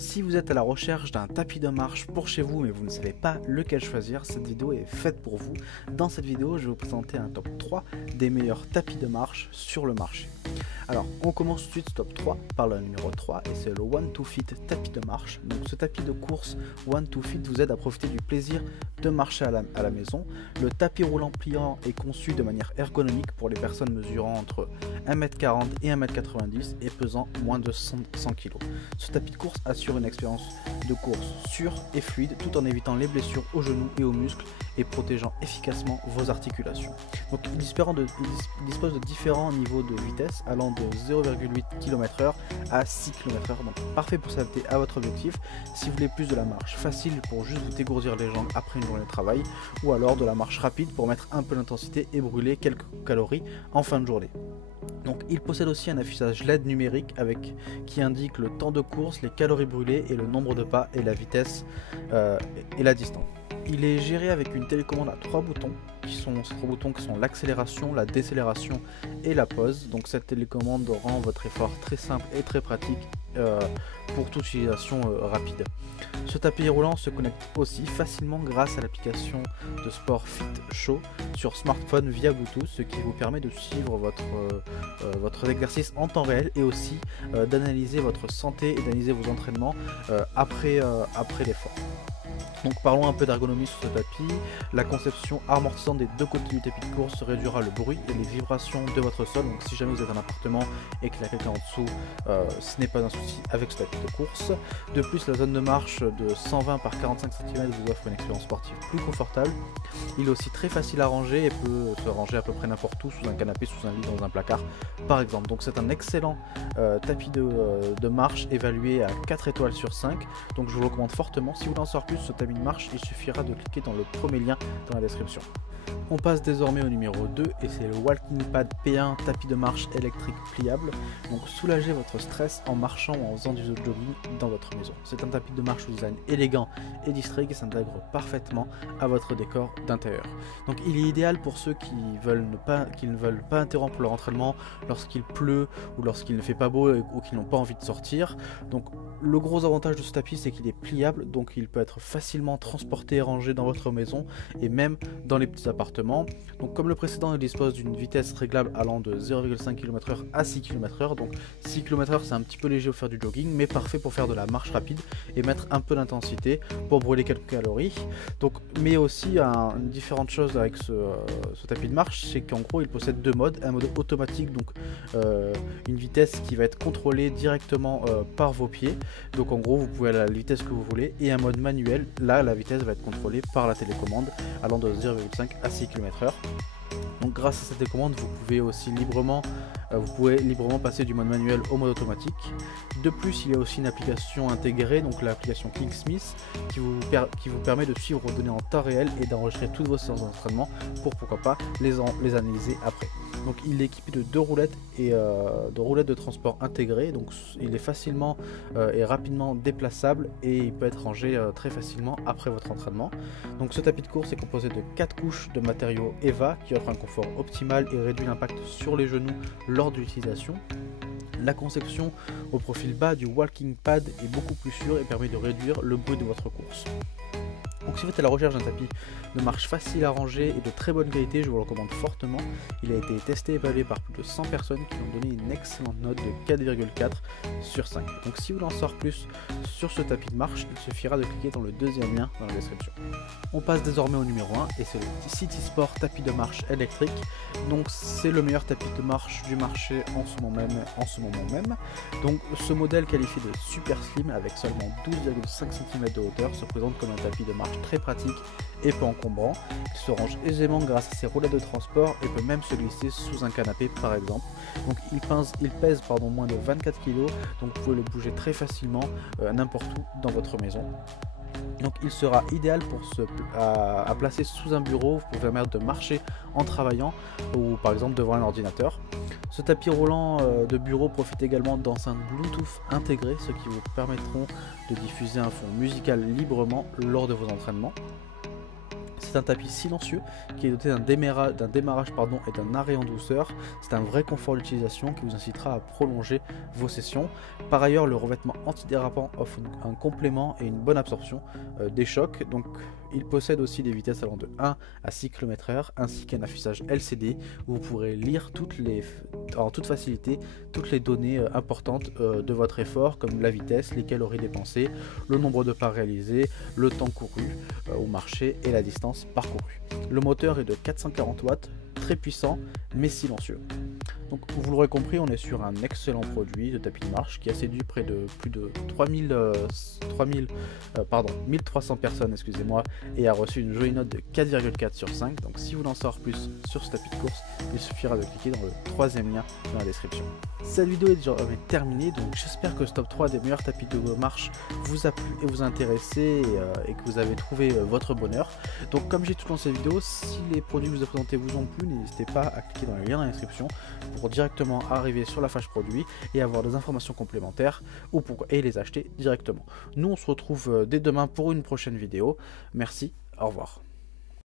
Si vous êtes à la recherche d'un tapis de marche pour chez vous mais vous ne savez pas lequel choisir, cette vidéo est faite pour vous. Dans cette vidéo, je vais vous présenter un top 3 des meilleurs tapis de marche sur le marché. Alors, on commence tout de suite ce top 3 par le numéro 3 et c'est le One to Fit tapis de marche. Donc ce tapis de course One to Fit vous aide à profiter du plaisir de marcher à la maison. Le tapis roulant pliant est conçu de manière ergonomique pour les personnes mesurant entre 1m40 et 1m90 et pesant moins de 100 kg. Ce tapis de course assure une expérience de course sûre et fluide tout en évitant les blessures aux genoux et aux muscles et protégeant efficacement vos articulations. Donc il dispose de différents niveaux de vitesse allant de 0,8 km/h à 6 km/h, donc parfait pour s'adapter à votre objectif si vous voulez plus de la marche facile pour juste vous dégourdir les jambes après une journée de travail, ou alors de la marche rapide pour mettre un peu d'intensité et brûler quelques calories en fin de journée. Donc il possède aussi un affichage LED numérique qui indique le temps de course, les calories brûlées et le nombre de pas et la vitesse et la distance. Il est géré avec une télécommande à 3 boutons qui sont l'accélération, la décélération et la pause. Donc cette télécommande rend votre effort très simple et très pratique pour toute utilisation rapide. Ce tapis roulant se connecte aussi facilement grâce à l'application de sport Fit Show sur smartphone via Bluetooth, ce qui vous permet de suivre votre exercice en temps réel et aussi d'analyser votre santé et d'analyser vos entraînements après l'effort. Donc parlons un peu d'ergonomie sur ce tapis. La conception amortissante des deux côtés du tapis de course réduira le bruit et les vibrations de votre sol. Donc si jamais vous êtes en appartement et qu'il y a quelqu'un en dessous, ce n'est pas un souci avec ce tapis de course. De plus, la zone de marche de 120 par 45 cm vous offre une expérience sportive plus confortable. Il est aussi très facile à ranger et peut se ranger à peu près n'importe où, sous un canapé, sous un lit, dans un placard par exemple. Donc c'est un excellent tapis de marche évalué à 4 étoiles sur 5. Donc je vous le recommande fortement. Si vous voulez en savoir plus sur ce tapis de marche, il suffira de cliquer dans le premier lien dans la description. On passe désormais au numéro 2 et c'est le Walking Pad P1 tapis de marche électrique pliable. Donc soulagez votre stress en marchant ou en faisant du jogging dans votre maison. C'est un tapis de marche au design élégant et distrait qui s'intègre parfaitement à votre décor d'intérieur. Donc il est idéal pour ceux qui ne veulent pas interrompre leur entraînement lorsqu'il pleut ou lorsqu'il ne fait pas beau ou qui n'ont pas envie de sortir. Donc le gros avantage de ce tapis, c'est qu'il est pliable, donc il peut être facilement transporté et rangé dans votre maison et même dans les petits appartements. Donc comme le précédent, il dispose d'une vitesse réglable allant de 0,5 km/h à 6 km/h. Donc 6 km/h, c'est un petit peu léger pour faire du jogging, mais parfait pour faire de la marche rapide et mettre un peu d'intensité pour brûler quelques calories. Donc, mais aussi une différente chose avec ce tapis de marche, c'est qu'en gros il possède deux modes. Un mode automatique, donc une vitesse qui va être contrôlée directement par vos pieds. Donc en gros vous pouvez aller à la vitesse que vous voulez, et un mode manuel, là la vitesse va être contrôlée par la télécommande allant de 0,5 à 6 km/h. Donc grâce à cette télécommande vous pouvez aussi librement passer du mode manuel au mode automatique. De plus, il y a aussi une application intégrée, donc l'application Kingsmith, qui vous permet de suivre vos données en temps réel et d'enregistrer toutes vos séances d'entraînement pour pourquoi pas les analyser après. Donc il est équipé de deux roulettes et de roulettes de transport intégrées, donc il est facilement et rapidement déplaçable et il peut être rangé très facilement après votre entraînement. Donc ce tapis de course est composé de 4 couches de matériaux EVA qui offrent un confort optimal et réduit l'impact sur les genoux lors de l'utilisation. La conception au profil bas du Walking Pad est beaucoup plus sûre et permet de réduire le bruit de votre course. Donc si vous êtes à la recherche d'un tapis de marche facile à ranger et de très bonne qualité, je vous le recommande fortement. Il a été testé et évalué par plus de 100 personnes qui ont donné une excellente note de 4,4 sur 5. Donc si vous voulez en savoir plus sur ce tapis de marche, il suffira de cliquer dans le deuxième lien dans la description. On passe désormais au numéro 1 et c'est le City Sport tapis de marche électrique. Donc c'est le meilleur tapis de marche du marché en ce moment même. Donc ce modèle qualifié de super slim avec seulement 12,5 cm de hauteur se présente comme un tapis de marche très pratique et peu encombrant. Il se range aisément grâce à ses roulettes de transport et peut même se glisser sous un canapé par exemple. Donc il pèse moins de 24 kg, donc vous pouvez le bouger très facilement n'importe où dans votre maison. Donc il sera idéal à placer sous un bureau pour vous permettre de marcher en travaillant ou par exemple devant un ordinateur. Ce tapis roulant de bureau profite également d'enceintes Bluetooth intégrées, ce qui vous permettront de diffuser un fond musical librement lors de vos entraînements. C'est un tapis silencieux qui est doté d'un démarrage et d'un arrêt en douceur. C'est un vrai confort d'utilisation qui vous incitera à prolonger vos sessions. Par ailleurs, le revêtement antidérapant offre un complément et une bonne absorption des chocs. Donc, il possède aussi des vitesses allant de 1 à 6 km/h ainsi qu'un affichage LCD où vous pourrez lire en toute facilité toutes les données importantes de votre effort, comme la vitesse, les calories dépensées, le nombre de pas réalisés, le temps couru au marché et la distance parcourue. Le moteur est de 440 watts, très puissant mais silencieux. Donc vous l'aurez compris, on est sur un excellent produit de tapis de marche qui a séduit près de plus de 1300 personnes, excusez-moi, et a reçu une jolie note de 4,4 sur 5. Donc si vous voulez en savoir plus sur ce tapis de course, il suffira de cliquer dans le troisième lien dans la description. Cette vidéo est déjà terminée, donc j'espère que ce top 3 des meilleurs tapis de marche vous a plu et vous a intéressé et que vous avez trouvé votre bonheur. Donc comme j'ai tout dans cette vidéo, si les produits que je vous ai présentés vous ont plu, n'hésitez pas à cliquer dans le lien dans la description pour directement arriver sur la page produit et avoir des informations complémentaires et les acheter directement. Nous on se retrouve dès demain pour une prochaine vidéo. Merci, au revoir.